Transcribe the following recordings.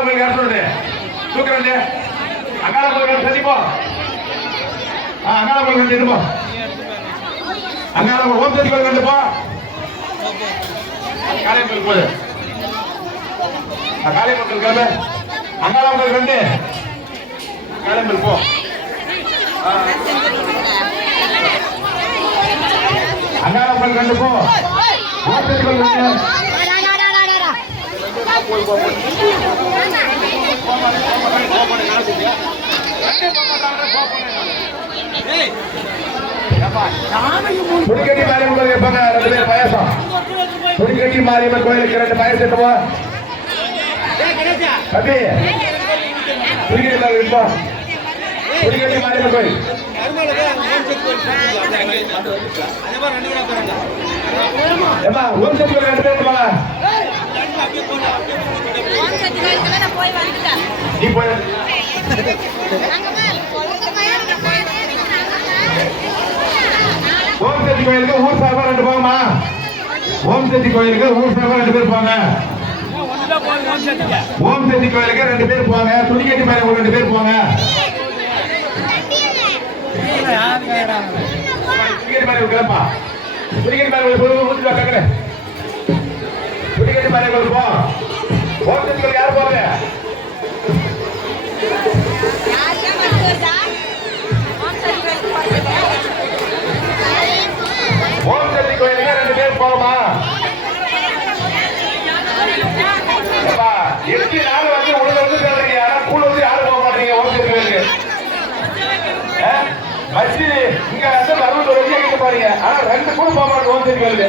உங்களுக்கு இடத்துல தூக்குறேன் அங்காள உங்களுக்கு சந்திப்போ அங்காள உங்களுக்கு எடுப்போ அங்காள ஓம் சக்தி கோயில் கண்டுப்போ காலை மக்கள் போது காலை மக்கள் கிளம்பு. அங்காள மக்கள் கண்டு காலை மக்கள் போ. அங்காள மக்கள் கண்டு போ. ஓம் சக்தி கோயில் கண்டு புடிக்கட்டி மாரியம்மன் கோயில் இருப்பாங்க ரெண்டு பேர் பாயசம். புடிக்கட்டி மாரியம்மன் கோயிலுக்கு ரெண்டு பாயசம் எடுத்துவா தம்பி புடிக்கட்டி மாரியம்மன் இருப்பா புடிக்கட்டி மாரியம்மன் கோயில். ஏமா ஓம் சக்தி ரெண்டு பேர் இருப்பாங்க நீ போய் ஓம் சக்தி கோயிலுக்கு ஊர் சார்பா ரெண்டு போங்கம்மா ஓம் சக்தி கோயிலுக்கு ஊர் சார்பா ரெண்டு பேர் போங்க. ஓம் சக்தி கோயிலுக்கு ரெண்டு பேர் போங்க. துணிக்கட்டி மேல ரெண்டு பேர் போங்க. துணிக்கட்டி மேல கிளம்பா துணிக்கட்டி மேல ஊற்றி கேட்கறேன் துணிக்கட்டி போ. ஓம் யார் போங்க? ஓம் சக்தி கோயிலுக்கு ரெண்டு பேர் போகமா ஏப்பா, எட்டு வந்து வந்து ஆனா கூட வந்து யாரும் போக மாட்டீங்க ஓம் சக்தி கோயிலுக்கு வச்சு இங்க வந்து அறுபது வருஷம் பாருங்க ஆனா ரெண்டு கூட போக மாட்டோம் ஓம் சக்தி கோயிலுக்கு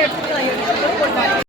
எடுத்துக்கலாம்